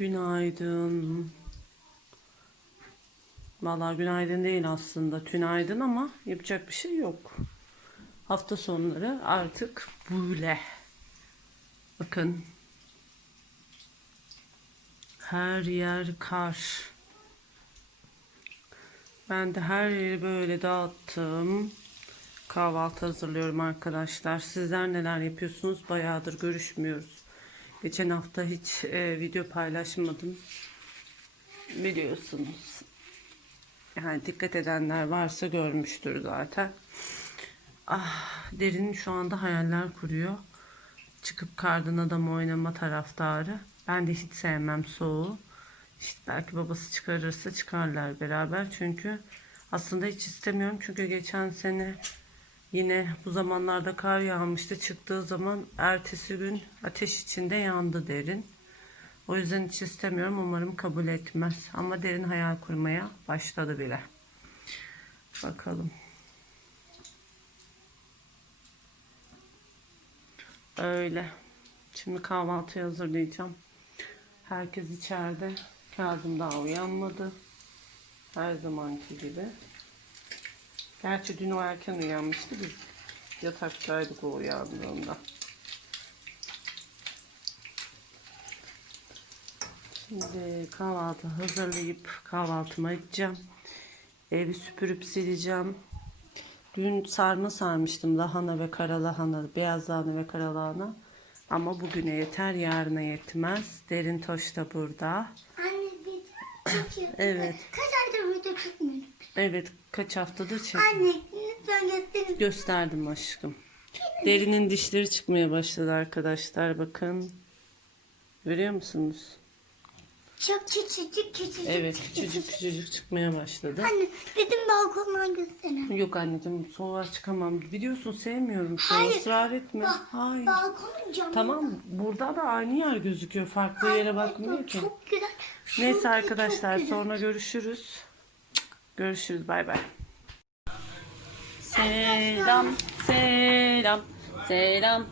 Günaydın. Vallahi günaydın değil aslında. Tünaydın ama yapacak bir şey yok. Hafta sonları artık böyle. Bakın. Her yer kar. Ben de her yeri böyle dağıttım. Kahvaltı hazırlıyorum arkadaşlar. Sizler neler yapıyorsunuz? Bayağıdır görüşmüyoruz. Geçen hafta hiç e, video paylaşmadım. Biliyorsunuz. Yani dikkat edenler varsa görmüştür zaten. Ah, derin şu anda hayaller kuruyor. Çıkıp kardan adam oynama taraftarı. Ben de hiç sevmem soğuğu. İşte belki babası çıkarırsa çıkarlar beraber. Çünkü aslında hiç istemiyorum. Çünkü geçen sene yine bu zamanlarda kar yağmıştı. Çıktığı zaman ertesi gün ateş içinde yandı derin. O yüzden hiç istemiyorum. Umarım kabul etmez. Ama derin hayal kurmaya başladı bile. Bakalım. Öyle. Şimdi kahvaltıyı hazırlayacağım. Herkes içeride. Kazım daha uyanmadı. Her zamanki gibi. Gerçi dün o erken uyanmıştı. Biz yataktaydık o uyandığında. Şimdi kahvaltı hazırlayıp kahvaltıma gideceğim. Evi süpürüp sileceğim. Dün sarma sarmıştım lahana ve kara lahana, beyaz lahana ve kara lahana. Ama bugüne yeter, yarına yetmez. Derin Toş da burada. Anne bir. Evet. Kaç aydır video çekmiyorum. Evet, kaç haftadır çek Anne lütfen gösterin. gösterdim aşkım. Derinin dişleri çıkmaya başladı arkadaşlar. Bakın. Görüyor musunuz? Çok küçücük küçücük. Evet, küçücük küçücük çıkmaya başladı. Anne dedim balkondan gösterin. Yok anneciğim, soğuğa çıkamam. Biliyorsun sevmiyorum seni. Hayır. Israr etme. Ba- Hayır. Balkonun camı. Tamam, burada da aynı yer gözüküyor. Farklı yere bakmıyor ki. Çok güzel. Neyse çok arkadaşlar güzel. sonra görüşürüz. Görüşürüz bay bay. Selam selam selam.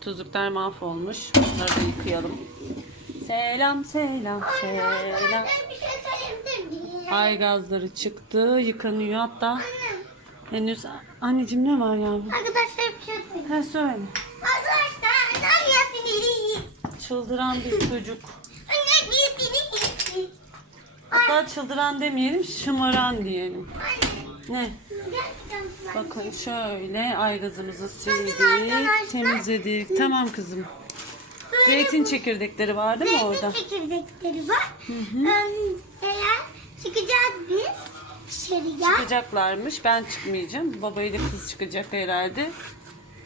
Tuzluklar mahvolmuş. Bunları da yıkayalım. Selam selam selam. Şey? Ay gazları çıktı yıkanıyor hatta. Henüz anneciğim ne var yavrum? Arkadaşlar bir şey söyleyeyim. Ha söyle. Arkadaşlar adam yatını Çıldıran bir çocuk. Hatta çıldıran demeyelim şımaran diyelim. Ne? Bakın şöyle aygazımızı sildik, temizledik. Tamam kızım. Zeytin çekirdekleri var değil mi orada? Zeytin çekirdekleri var. Ee, Eğer çıkacağız biz dışarıya. Çıkacaklarmış. Ben çıkmayacağım. Babayla kız çıkacak herhalde.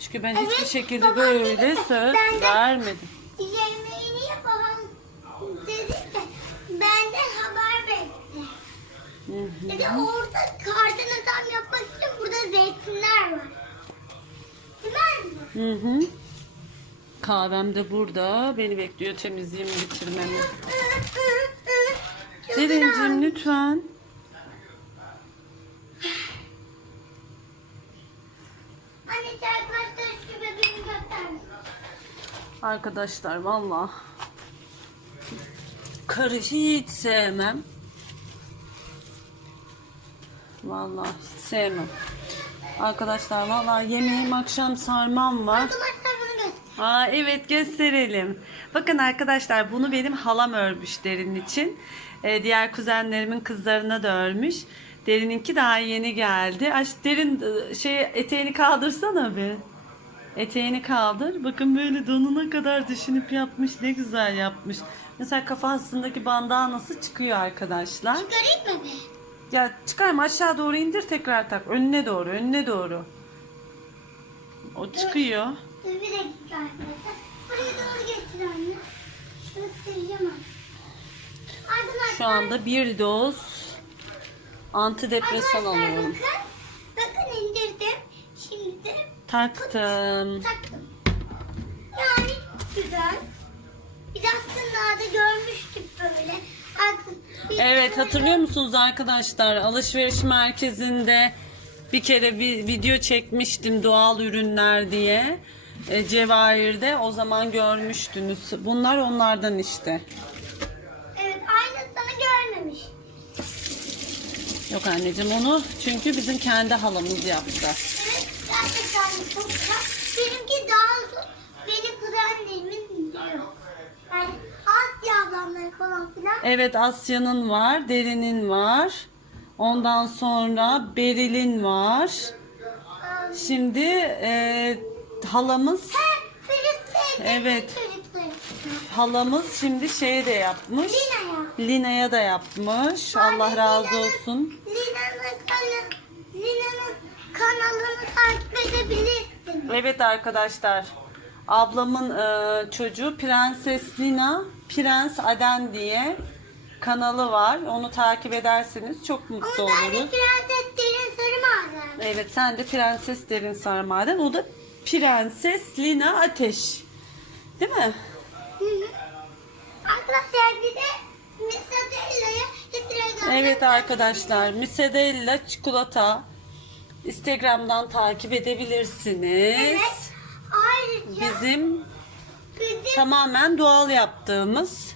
Çünkü ben hiçbir Evet, şekilde babam böyle de, söz ben de- vermedim. Yemeğini yapalım dedi de benden haber bekle. Dedi orada kardan adam yapmak için burada zeytinler var. Değil mi? Hı hı. Kahvem de burada. Beni bekliyor temizliğimi bitirmemi. Derincim lütfen. Arkadaşlar valla karı hiç sevmem. Valla hiç sevmem. Arkadaşlar valla yemeğim akşam sarmam var. Aa evet gösterelim. Bakın arkadaşlar bunu benim halam örmüş derin için. Ee, diğer kuzenlerimin kızlarına da örmüş. Derininki daha yeni geldi. Aç derin e, şey eteğini kaldırsana bir. Eteğini kaldır. Bakın böyle donuna kadar düşünüp yapmış. Ne güzel yapmış. Mesela kafasındaki bandanası çıkıyor arkadaşlar. Çıkarayım mı be? Ya çıkarma aşağı doğru indir tekrar tak. Önüne doğru, önüne doğru. O çıkıyor. Dur bir dakika arkadaşlar. Buraya doğru getir anne. Göstereceğim anne. Arkadaşlar. Şu anda bir doz antidepresan alıyorum. bakın. Bakın indirdim. Şimdi de Taktım. taktım. Yani güzel. Biz aslında da görmüştük böyle. Biz Evet hatırlıyor musunuz arkadaşlar alışveriş merkezinde bir kere bir video çekmiştim doğal ürünler diye. E, Cevahir'de o zaman görmüştünüz. Bunlar onlardan işte. gelmemiş. Yok anneciğim onu çünkü bizim kendi halamız yaptı. Evet gerçekten çok güzel. Benimki daha uzun. Benim kuzenlerimin de yok. Yani falan filan. Evet Asya'nın var, Derin'in var. Ondan sonra Beril'in var. Şimdi e, halamız He, Filiz'le Evet. çocukları. halamız şimdi şeye de yapmış. Lina'ya. Lina'ya da yapmış. Allah Anne, razı Lina'nın- olsun. Lina'nın kanalı, Lina'nın kanalını takip edebilirsin. Evet arkadaşlar. Ablamın e, çocuğu Prenses Lina, Prens Aden diye kanalı var. Onu takip ederseniz çok mutlu Ama oluruz. Prenses Derin Sarı Mağara. Evet sen de Prenses Derin Sarmaden. O da Prenses Lina Ateş. Değil mi? Hı hı. Arkadaşlar bir de Misadella'ya Instagram'da Evet arkadaşlar. Misedella çikolata. Instagram'dan takip edebilirsiniz. Evet. Ayrıca Bizim bizim tamamen doğal yaptığımız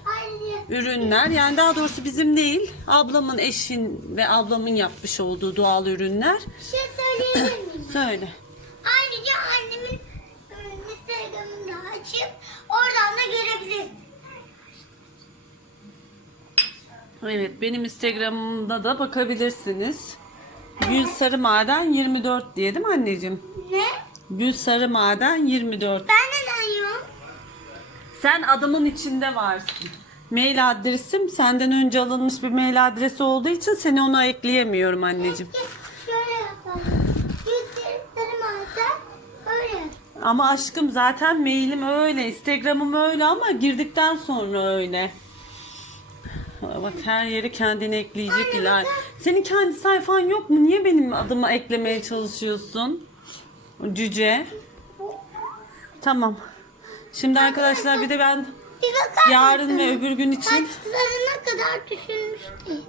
ürünler. Yani daha doğrusu bizim değil. Ablamın eşin ve ablamın yapmış olduğu doğal ürünler. bir şey söyleyebilir miyim? Söyle. Ayrıca annemin e, Instagram'ını da açıp oradan da görebilir. Evet benim Instagram'da da bakabilirsiniz. Gül Sarı Maden 24 diye değil mi anneciğim? Ne? Gül Sarı Maden 24. Ben yok? Sen adımın içinde varsın. Mail adresim senden önce alınmış bir mail adresi olduğu için seni ona ekleyemiyorum anneciğim. Şöyle yapalım. Yüzleri sarı öyle. Ama aşkım zaten mailim öyle, Instagram'ım öyle ama girdikten sonra öyle. Bak her yeri kendine ekleyecek Anne, iler. Senin kendi sayfan yok mu? Niye benim adımı eklemeye çalışıyorsun? Cüce. Tamam. Şimdi arkadaşlar bir de ben Bir bakar yarın ve öbür gün için Saçlarına kadar düşünmüştüm.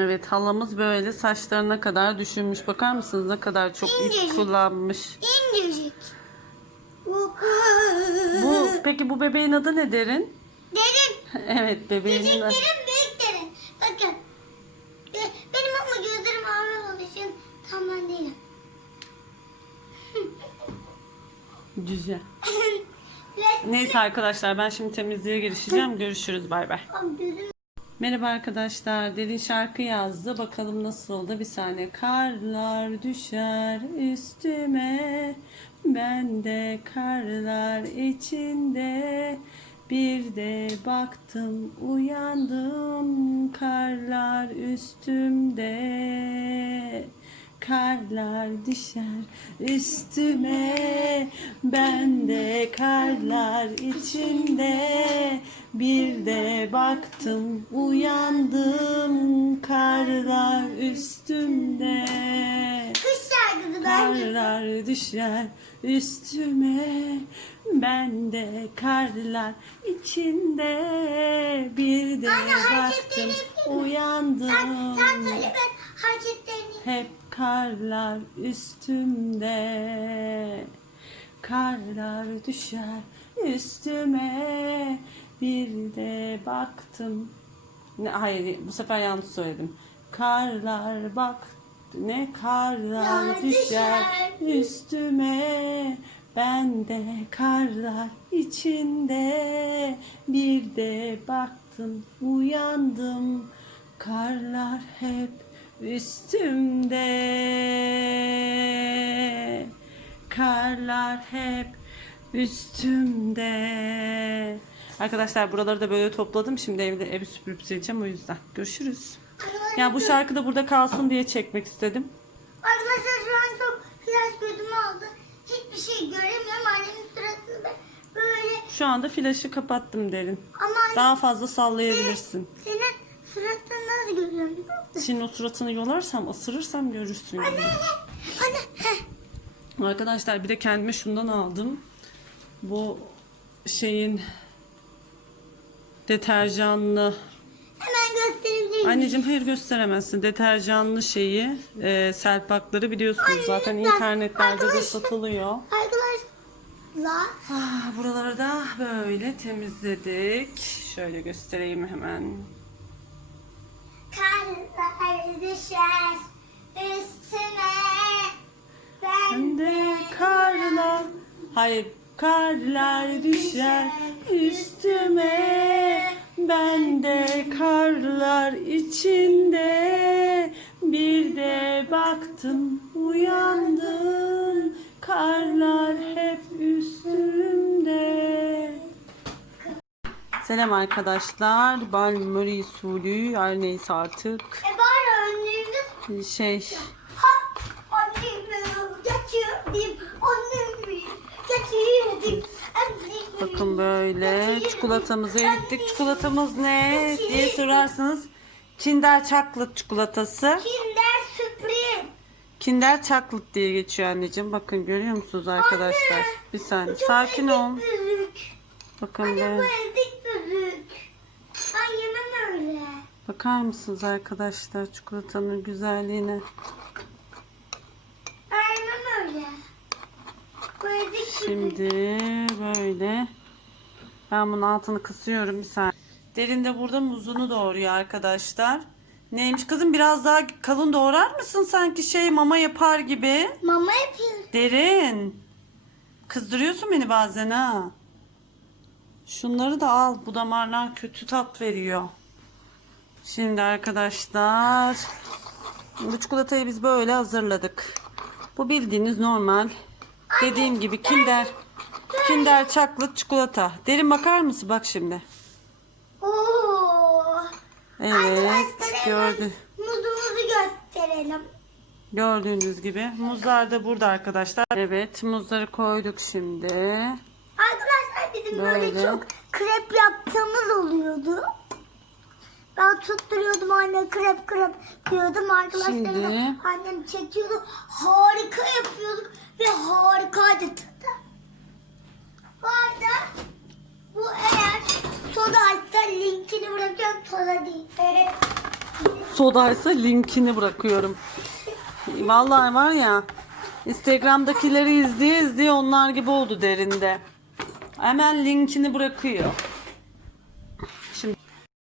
Evet halamız böyle saçlarına kadar düşünmüş. Bakar mısınız ne kadar çok ip kullanmış. İncecik. Bu peki bu bebeğin adı ne derin? Derin. Evet bebeğinin adı. derin, büyük derin. Bakın. Be- Benim ama gözlerim mavi olduğu için tam ben değilim. Güzel. Neyse arkadaşlar ben şimdi temizliğe girişeceğim. Görüşürüz bay bay. Merhaba arkadaşlar. Derin şarkı yazdı. Bakalım nasıl oldu. Bir saniye. Karlar düşer üstüme. Ben de karlar içinde. Bir de baktım uyandım. Karlar üstümde. Karlar düşer üstüme. Ben de karlar içinde Bir de baktım uyandım Karlar üstümde. Kış şarkısı bence. Karlar düşer üstüme. Ben de karlar içinde Bir de Anne, hareketleri baktım yapayım mı? uyandım. Sen, sen söyle ben hareketlerini. Hep karlar üstümde. Karlar düşer üstüme. Bir de baktım. Ne, Hayır bu sefer yanlış söyledim. Karlar bak ne karlar Yar düşer düşer. üstüme. Ben de karlar içinde. Bir de baktım uyandım. Karlar hep üstümde karlar hep üstümde Arkadaşlar buraları da böyle topladım şimdi evde evi süpürüp sileceğim o yüzden görüşürüz ya bu şarkı da burada kalsın diye çekmek istedim Arkadaşlar şu an çok flash gözümü aldı. Hiçbir şey göremiyorum. Annemin suratını böyle Şu anda flaşı kapattım derin. ama anne, Daha fazla sallayabilirsin. senin görüyorum? Şimdi o suratını yolarsam, ısırırsam görürsün. Anne, anne, heh. Arkadaşlar bir de kendime şundan aldım. Bu şeyin deterjanlı. Hemen gösterebilir miyim? Anneciğim hayır gösteremezsin. Deterjanlı şeyi, e, selpakları biliyorsunuz Anne, zaten lütfen. internetlerde de satılıyor. Arkadaşlar Ah, buraları da böyle temizledik. Şöyle göstereyim hemen. Karlar düşer üstüme. Ben de karlar, hayır karlar düşer üstüme. Ben de karlar içinde bir de baktım uyandım. Karlar hep üstümde. Selam arkadaşlar. Ben Murray usulü her neyse artık E bari önlüğümü şey. Annemi Bakın böyle çikolatamızı erittik. Çikolatamız ne diye geçirdim. sorarsınız. Kinder Chocolate çikolatası. Kinder Sürpriz. Kinder Chocolate diye geçiyor anneciğim. Bakın görüyor musunuz arkadaşlar? Anne, Bir saniye. Sakin ol. Bakın Anne bu be. ezik büzük. Ben yemem öyle. Bakar mısınız arkadaşlar çikolatanın güzelliğine? Yemem öyle. Büzük. Şimdi böyle. Ben bunun altını kısıyorum bir saniye. Derin de burada muzunu doğruyor arkadaşlar. Neymiş kızım biraz daha kalın doğrar mısın sanki şey mama yapar gibi? Mama yapıyor. Derin. Kızdırıyorsun beni bazen ha. Şunları da al. Bu damarlar kötü tat veriyor. Şimdi arkadaşlar bu çikolatayı biz böyle hazırladık. Bu bildiğiniz normal. Dediğim gibi Kinder Kinder Chocolate çikolata. Derin bakar mısın? Bak şimdi. Oo. Evet, Arkadaşlar hemen gördü. Muzumuzu gösterelim. Gördüğünüz gibi muzlar da burada arkadaşlar. Evet, muzları koyduk şimdi. Arkadaşlar bizim böyle, Böyle. çok krep yaptığımız oluyordu. Ben tutturuyordum anne krep krep diyordum arkadaşlar. Şimdi- Annem çekiyordu. Harika yapıyorduk ve harikaydı. Bu arada bu eğer soda açsa linkini bırakıyorum soda değil. Sodaysa linkini bırakıyorum. Vallahi var ya Instagram'dakileri izleye izleye onlar gibi oldu derinde. Hemen linkini bırakıyor.